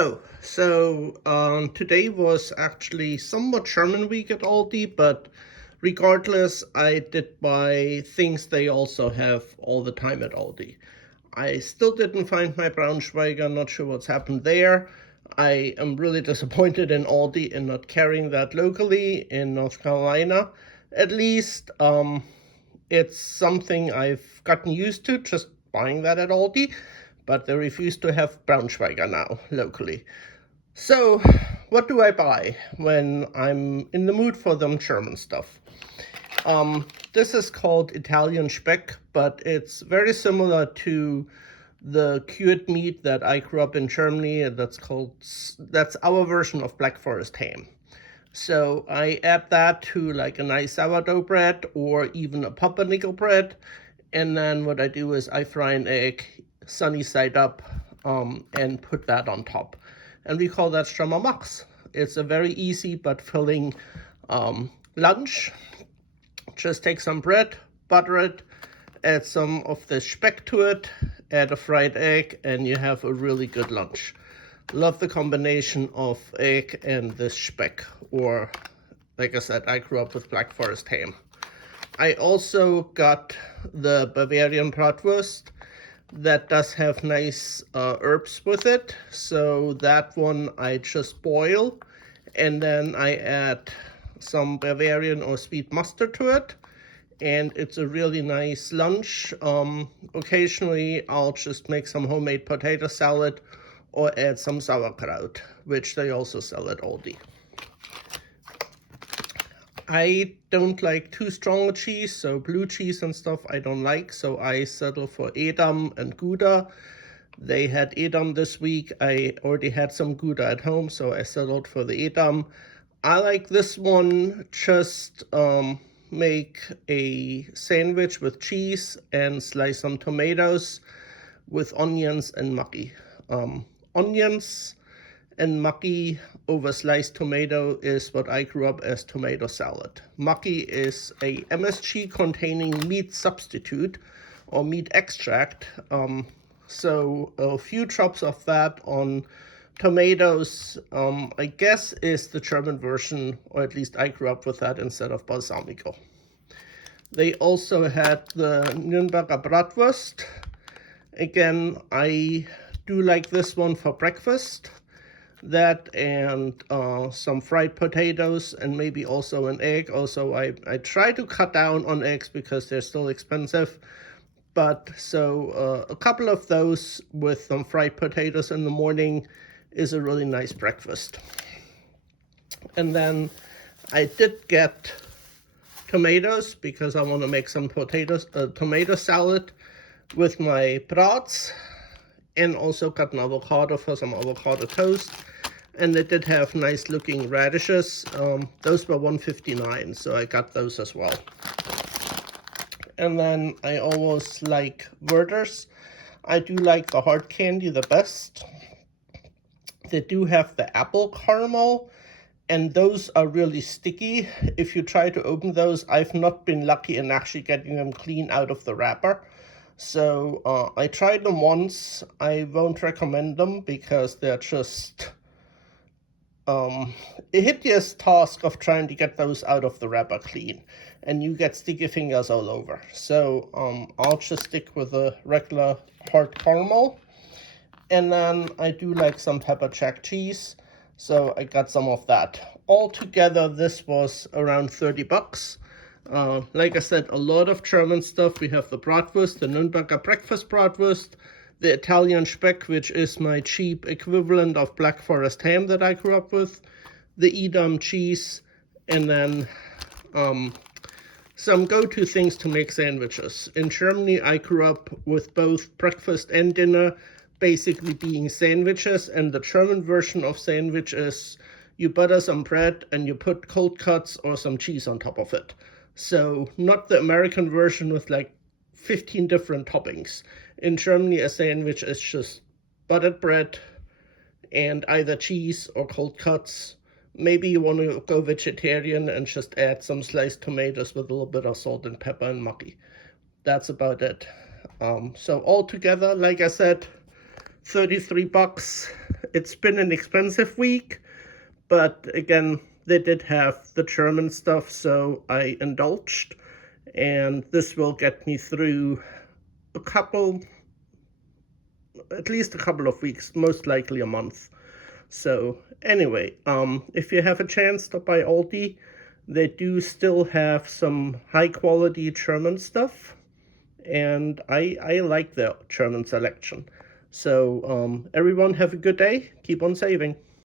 Hello. Today was actually somewhat German week at Aldi, but regardless, I did buy things they also have all the time at Aldi. I still didn't find my Braunschweiger, not sure what's happened there. I am really disappointed in Aldi in not carrying that locally in North Carolina. At least it's something I've gotten used to, just buying that at Aldi, but they refuse to have Braunschweiger now locally. So, what do I buy when I'm in the mood for them German stuff? This is called Italian Speck, but it's very similar to the cured meat that I grew up in Germany. That's our version of Black Forest ham. So I add that to like a nice sourdough bread or even a pumpernickel bread. And then what I do is I fry an egg sunny side up and put that on top. And we call that Strammer Max. It's a very easy but filling lunch. Just take some bread, butter it, add some of the speck to it, add a fried egg, and you have a really good lunch. Love the combination of egg and this speck, or like I said, I grew up with Black Forest ham. I also got the Bavarian bratwurst that does have nice herbs with it. So that one I just boil, and then I add some Bavarian or sweet mustard to it. And it's a really nice lunch. Occasionally, I'll just make some homemade potato salad or add some sauerkraut, which they also sell at Aldi. I don't like too strong a cheese, so blue cheese and stuff I don't like, so I settle for Edam and Gouda. They had Edam this week. I already had some Gouda at home, so I settled for the Edam. I like this one. Just make a sandwich with cheese and slice some tomatoes with onions and maki. Onions and maki over sliced tomato is what I grew up as tomato salad. Maki is a MSG containing meat substitute or meat extract. So a few drops of that on tomatoes, I guess, is the German version, or at least I grew up with that instead of balsamico. They also had the Nürnberger Bratwurst. Again, I do like this one for breakfast. That and some fried potatoes and maybe also an egg. Also, I try to cut down on eggs because they're still expensive. But so a couple of those with some fried potatoes in the morning is a really nice breakfast. And then I did get tomatoes because I want to make some tomato salad with my brats, and also got an avocado for some avocado toast. And they did have nice looking radishes. Those were $1.59, so I got those as well. And then I always like Werther's. I do like the hard candy the best. They do have the apple caramel, and those are really sticky. If you try to open those, I've not been lucky in actually getting them clean out of the wrapper. So I tried them once. I won't recommend them because they're just a hideous task of trying to get those out of the wrapper clean, and you get sticky fingers all over. So I'll just stick with the regular hard caramel. And then I do like some pepper jack cheese, so I got some of that. Altogether, this was around 30 bucks. Like I said, a lot of German stuff. We have the bratwurst, the Nürnberger breakfast bratwurst, the Italian Speck, which is my cheap equivalent of Black Forest ham that I grew up with, the Edam cheese, and then some go-to things to make sandwiches. In Germany, I grew up with both breakfast and dinner basically being sandwiches, and the German version of sandwich is you butter some bread and you put cold cuts or some cheese on top of it. So not the American version with like 15 different toppings. In Germany, a sandwich is just buttered bread and either cheese or cold cuts. Maybe you want to go vegetarian and just add some sliced tomatoes with a little bit of salt and pepper and maki. That's about it. So altogether, like I said, $33. It's been an expensive week, but again, they did have the German stuff, so I indulged, and this will get me through at least a couple of weeks, most likely a month. So anyway, if you have a chance, stop by Aldi. They do still have some high quality German stuff, and I like the German selection. So everyone have a good day. Keep on saving.